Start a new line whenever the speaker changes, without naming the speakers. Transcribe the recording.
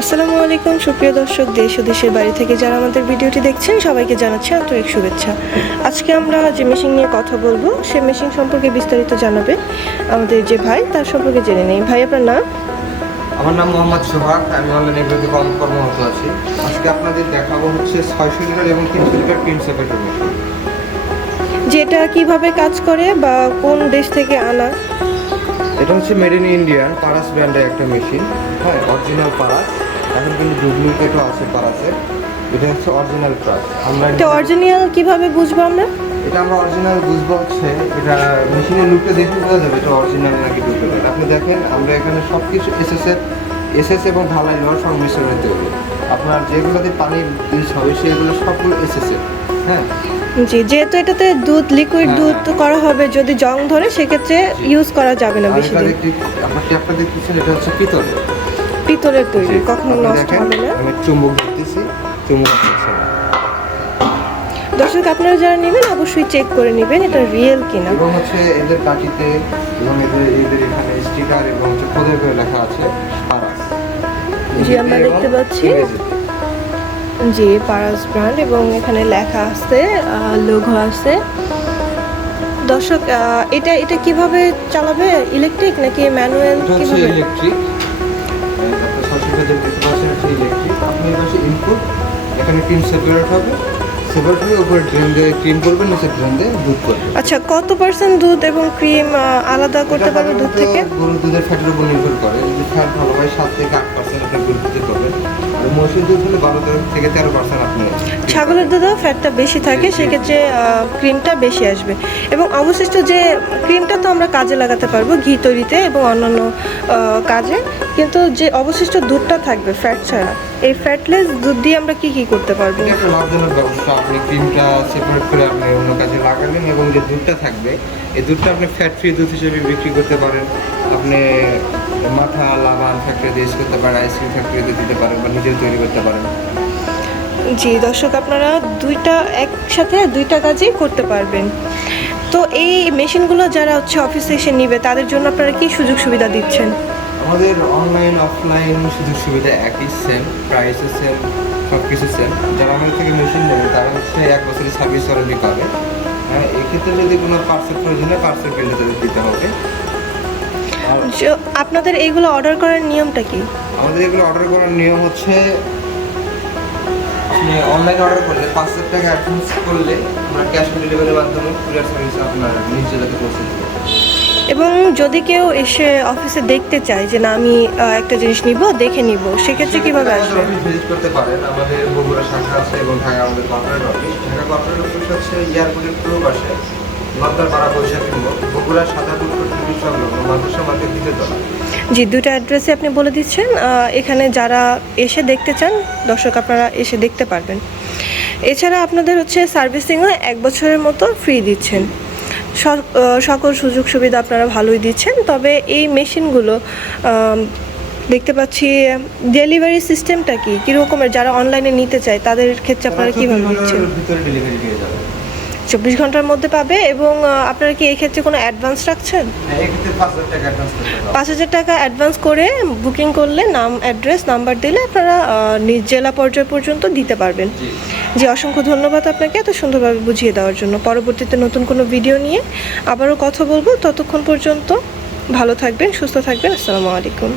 আসসালামু আলাইকুম সুপ্রিয় দর্শক দেশ ও দেশের বাড়ি থেকে যারা আমাদের ভিডিওটি দেখছেন সবাইকে জানাচ্ছি আন্তরিক শুভেচ্ছা। আজকে আমরা যে মেশিন নিয়ে কথা বলব সে মেশিন সম্পর্কে বিস্তারিত জানাবে আমাদের যে ভাই তার সম্পর্কে জেনে নেই। ভাই আপনার নাম?
আমার নাম মোহাম্মদ সোহাগ আমি অনলাইন কর্ম কর্মরত আছি। আজকে আপনাদের দেখাবো হচ্ছে ছয়শো লিটার এবং তিনশো লিটার ক্রিম সেপারেটর মেশিন
যেটা কীভাবে কাজ করে বা কোন দেশ থেকে আনা?
এটা হচ্ছে মেড ইন ইন্ডিয়ান পারাস ব্র্যান্ডের একটা মেশিন হ্যাঁ অরিজিনাল পারাস এখন কিন্তু ডুপ্লিকেটও আছে পারাসের এটা হচ্ছে অরিজিনাল পারাস আমরা
এটা অরিজিনাল কীভাবে বুঝব আমরা?
এটা আমরা অরিজিনাল বুঝব হচ্ছে এটা মেশিনের লুকটা দেখে বোঝা যাবে এটা অরিজিনাল নাকি ডুপ্লিকেট আপনি দেখেন আমরা এখানে সব কিছু এসএস এর এসএস এবং ঢালাই লোহার সংমিশ্রণে তৈরি। আপনার যেগুলোতে পানি ইউজ হবে সেগুলো সবগুলো এসএস এর হ্যাঁ?
জি যেহেতু এটাতে দুধ লিকুইড
হ্যাঁ,
দুধ
হ্যাঁ।
করা হবে যদি জং ধরে সেক্ষেত্রে ইউজ করা যাবে না বেশি দিন।
আপনার ট্যাপটা দেখতেছেন এটা হচ্ছে পিতলের।
পিতলের তৈরি কখনো নষ্ট হবে না।
আমি চুম্বক ধরতেছি চুম্বক
দর্শক আপনারা যারা নেবেন অবশ্যই চেক করে নেবেন এটা রিয়েল কিনা।
এবং হচ্ছে এদের কাঠিতে এবং এদের এদের এখানে স্টিকার এবং খোদাই করে লেখা আছে
জি, আমরা দেখতে পাচ্ছি। জি পারাস ব্র্যান্ড এবং এখানে লেখা আছে লোগো আছে। দর্শক এটা এটা কীভাবে চালাবে ইলেকট্রিক নাকি ম্যানুয়াল কীভাবে?
ইলেকট্রিক এখানে ক্রিম সেপারেট হবে। সেপারেট হয়ে উপরে ড্রেন দিয়ে ক্রিম করবেন নিচে ড্রেন দিয়ে দুধ করবেন।
আচ্ছা কত পার্সেন্ট দুধ এবং ক্রিম আলাদা করতে পারবে দুধ থেকে?
গরুর দুধের ফ্যাটের উপর নির্ভর করে। যদি ফ্যাট ভালো হয় সাত থেকে আট পার্সেন্ট আপনি গরুর দুধে করবেন আর মহিষের দুধ হলে বারো থেকে তেরো পার্সেন্ট আপনি
ছাগলের দুধেও ফ্যাটটা বেশি থাকে সেক্ষেত্রে ক্রিমটা বেশি আসবে। এবং অবশিষ্ট যে ক্রিমটা তো আমরা কাজে লাগাতে পারব ঘি তৈরিতে এবং অন্যান্য কাজে। কিন্তু যে অবশিষ্ট দুধটা থাকবে ফ্যাট ছাড়া এই ফ্যাটলেস দুধ দিয়ে আমরা কি কি করতে পারব?
এটা একটা লাভজনক ব্যবস্থা আপনি ক্রিমটা সেপারেট করে আপনি অন্য কাজে লাগালেন এবং যে দুধটা থাকবে এই দুধটা আপনি ফ্যাট ফ্রি দুধ হিসেবে বিক্রি করতে পারেন। আপনি মাথা লাভান ফ্যাক্টরিতে ইউজ করতে পারেন আইসক্রিম ফ্যাক্টরিতে দিতে পারেন বা নিজেও তৈরি করতে পারেন।
জি দর্শক আপনারা দুইটা একসাথে দুইটা কাজই করতে পারবেন। তো এই মেশিনগুলো যারা হচ্ছে অফিসে এসে নিবে তাদের জন্য আপনারা কি সুযোগ সুবিধা দিচ্ছেন?
আমাদের অনলাইন অফলাইন সুযোগ সুবিধা একই সেম প্রাইসও সেম সব কিছু সেম যারা আমাদের থেকে মেশিন নেবে তারা হচ্ছে এক বছরের সার্ভিস ওয়ারেন্টি পাবে। হ্যাঁ এক্ষেত্রে যদি কোনো পার্সেল প্রয়োজন হয় পার্সেল বিলটা তাদের দিতে হবে।
আপনাদের এইগুলো অর্ডার করার নিয়মটা কি?
আমাদের এগুলো অর্ডার করার নিয়ম হচ্ছে আপনি অনলাইন অর্ডার করলে পাঁচ হাজার টাকা অ্যাডভান্স করলে আমরা ক্যাশ অন ডেলিভারির মাধ্যমে কুরিয়ার সার্ভিস আপনার নিজ জেলাতে পৌঁছে দেবো
এবং যদি কেউ এসে অফিসে দেখতে চায় যে না আমি একটা জিনিস নিব দেখে নিব সেক্ষেত্রে কীভাবে আসবে?
অফিস ভিজিট করতে পারেন। আমাদের বগুড়া শাখা আছে এবং ঢাকা আমাদের corporate office Dhaka corporate office হচ্ছে এয়ারপোর্টের পূর্ব পাশে নদ্দারপাড়া বৈশাখী মোড়। বগুড়া টিভি সংলগ্ন মাদ্রাসা মার্কেট দ্বিতীয় তলা।
জি দুইটা অ্যাড্রেসে আপনি বলে দিচ্ছেন। এখানে যারা এসে দেখতে চান দর্শক আপনারা এসে দেখতে পারবেন। এছাড়া আপনাদের হচ্ছে সার্ভিসিংও এক বছরের মতো ফ্রি দিচ্ছেন। সকল সুযোগ সুবিধা আপনারা ভালোই দিচ্ছেন। তবে এই মেশিনগুলো দেখতে পাচ্ছি ডেলিভারি সিস্টেমটা কি? কীরকমের? যারা অনলাইনে নিতে চায় তাদের ক্ষেত্রে আপনারা কীভাবে দিচ্ছেন
ভিতরে ডেলিভারি দিয়ে যাবে।
চব্বিশ ঘণ্টার মধ্যে পাবে এবং আপনারা কি এই ক্ষেত্রে কোনো অ্যাডভান্স রাখছেন?
হ্যাঁ পাঁচ হাজার টাকা অ্যাডভান্স
করে বুকিং করলে নাম অ্যাড্রেস নাম্বার দিলে আপনারা নিজ জেলা পর্যায় পর্যন্ত দিতে পারবেন।
জি।
জি অসংখ্য ধন্যবাদ আপনাকে এত সুন্দরভাবে বুঝিয়ে দেওয়ার জন্য। পরবর্তীতে নতুন কোনো ভিডিও নিয়ে আবারও কথা বলব। ততক্ষণ পর্যন্ত ভালো থাকবেন সুস্থ থাকবেন। আসসালামু আলাইকুম।